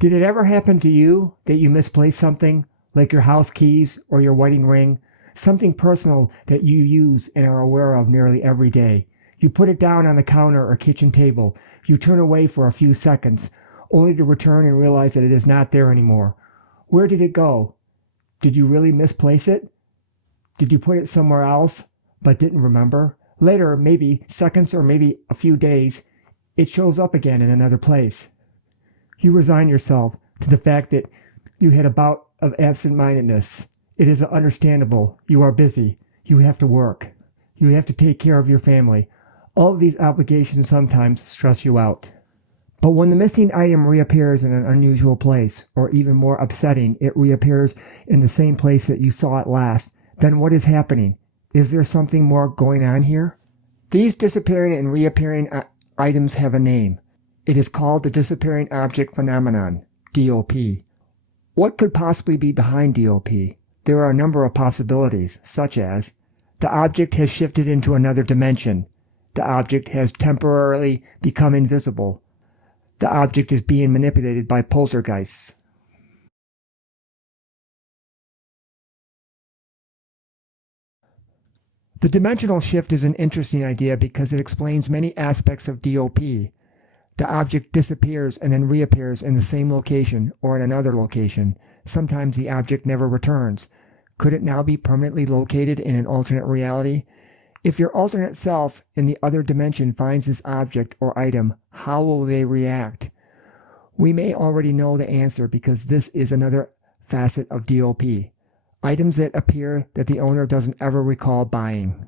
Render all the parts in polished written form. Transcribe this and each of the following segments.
Did it ever happen to you that you misplaced something, like your house keys or your wedding ring, something personal that you use and are aware of nearly every day? You put it down on the counter or kitchen table. You turn away for a few seconds, only to return and realize that it is not there anymore. Where did it go? Did you really misplace it? Did you put it somewhere else, but didn't remember? Later, maybe seconds or maybe a few days, it shows up again in another place. You resign yourself to the fact that you had a bout of absent-mindedness. It is understandable. You are busy. You have to work. You have to take care of your family. All of these obligations sometimes stress you out. But when the missing item reappears in an unusual place, or even more upsetting, it reappears in the same place that you saw it last, then what is happening? Is there something more going on here? These disappearing and reappearing items have a name. It is called the disappearing object phenomenon, DOP. What could possibly be behind DOP? There are a number of possibilities, such as the object has shifted into another dimension. The object has temporarily become invisible. The object is being manipulated by poltergeists. The dimensional shift is an interesting idea because it explains many aspects of DOP. The object disappears and then reappears in the same location or in another location. Sometimes the object never returns. Could it now be permanently located in an alternate reality? If your alternate self in the other dimension finds this object or item, how will they react? We may already know the answer because this is another facet of DOP. Items that appear that the owner doesn't ever recall buying.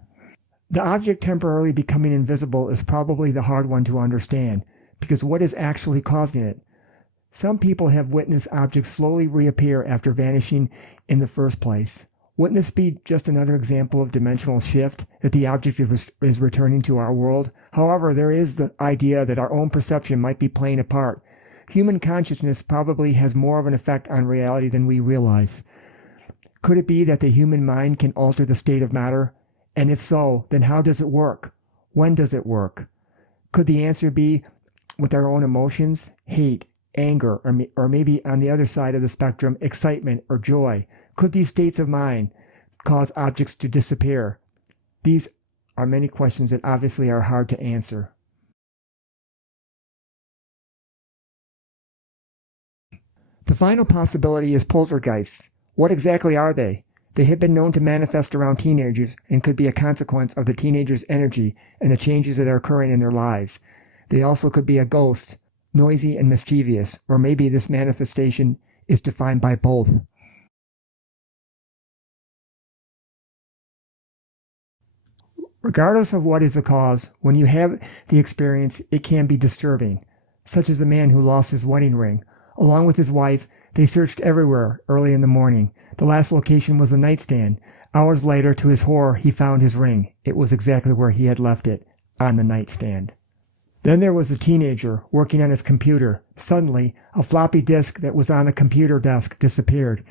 The object temporarily becoming invisible is probably the hard one to understand, because what is actually causing it? Some people have witnessed objects slowly reappear after vanishing in the first place. Wouldn't this be just another example of dimensional shift, that the object is returning to our world? However, there is the idea that our own perception might be playing a part. Human consciousness probably has more of an effect on reality than we realize. Could it be that the human mind can alter the state of matter? And if so, then how does it work? When does it work? Could the answer be with our own emotions, hate, anger, or maybe on the other side of the spectrum, excitement or joy? Could these states of mind cause objects to disappear? These are many questions that obviously are hard to answer. The final possibility is poltergeists. What exactly are they? They have been known to manifest around teenagers and could be a consequence of the teenagers' energy and the changes that are occurring in their lives. They also could be a ghost, noisy and mischievous, or maybe this manifestation is defined by both. Regardless of what is the cause, when you have the experience, it can be disturbing, such as the man who lost his wedding ring. Along with his wife, they searched everywhere early in the morning. The last location was the nightstand. Hours later, to his horror, he found his ring. It was exactly where he had left it, on the nightstand. Then there was the teenager working on his computer. Suddenly, a floppy disk that was on the computer desk disappeared.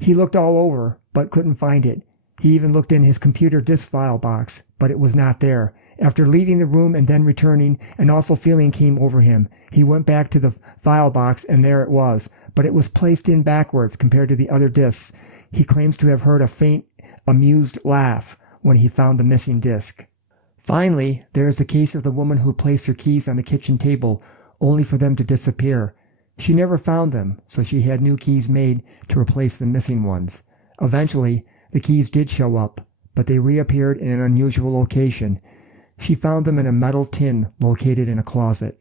He looked all over, but couldn't find it. He even looked in his computer disk file box, but it was not there. After leaving the room and then returning, an awful feeling came over him. He went back to the file box, and there it was, but it was placed in backwards compared to the other disks. He claims to have heard a faint, amused laugh when he found the missing disk. Finally, there is the case of the woman who placed her keys on the kitchen table, only for them to disappear. She never found them, so she had new keys made to replace the missing ones. Eventually, the keys did show up, but they reappeared in an unusual location. She found them in a metal tin located in a closet.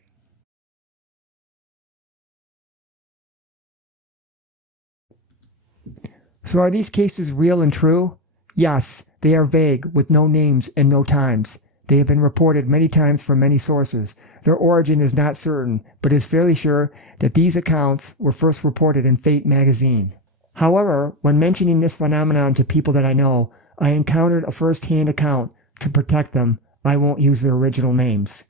So are these cases real and true? Yes, they are vague, with no names and no times. They have been reported many times from many sources. Their origin is not certain, but is fairly sure that these accounts were first reported in Fate magazine. However, when mentioning this phenomenon to people that I know, I encountered a first-hand account. To protect them, I won't use their original names.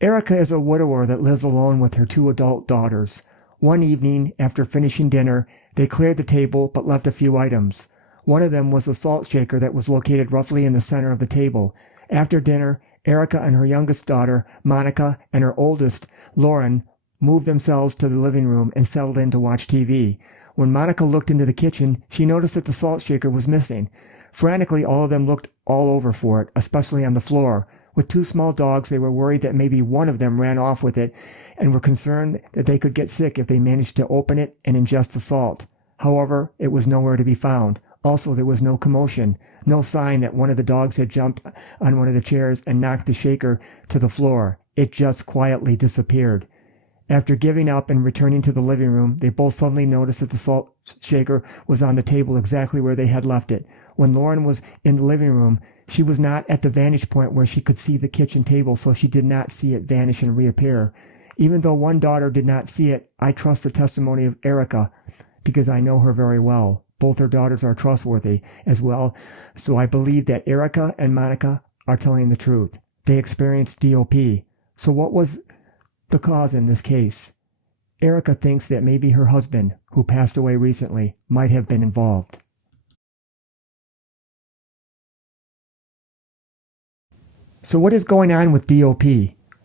Erica is a widower that lives alone with her 2 adult daughters. One evening, after finishing dinner, they cleared the table but left a few items. One of them was the salt shaker that was located roughly in the center of the table. After dinner, Erica and her youngest daughter, Monica, and her oldest, Lauren, moved themselves to the living room and settled in to watch TV. When Monica looked into the kitchen, she noticed that the salt shaker was missing. Frantically, all of them looked all over for it, especially on the floor. With 2 small dogs, they were worried that maybe one of them ran off with it and were concerned that they could get sick if they managed to open it and ingest the salt. However, it was nowhere to be found. Also, there was no commotion, no sign that one of the dogs had jumped on one of the chairs and knocked the shaker to the floor. It just quietly disappeared. After giving up and returning to the living room, they both suddenly noticed that the salt shaker was on the table exactly where they had left it. When Lauren was in the living room, she was not at the vantage point where she could see the kitchen table, so she did not see it vanish and reappear. Even though one daughter did not see it, I trust the testimony of Erica because I know her very well. Both her daughters are trustworthy as well, so I believe that Erica and Monica are telling the truth. They experienced DOP. So what was the cause in this case? Erica thinks that maybe her husband, who passed away recently, might have been involved. So what is going on with DOP?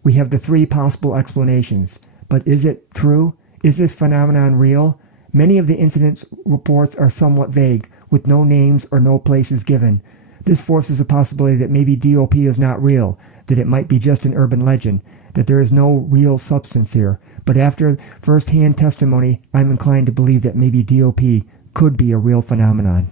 We have the 3 possible explanations. But is it true? Is this phenomenon real? Many of the incident reports are somewhat vague, with no names or no places given. This forces a possibility that maybe DOP is not real, that it might be just an urban legend, that there is no real substance here. But after first-hand testimony, I'm inclined to believe that maybe DOP could be a real phenomenon.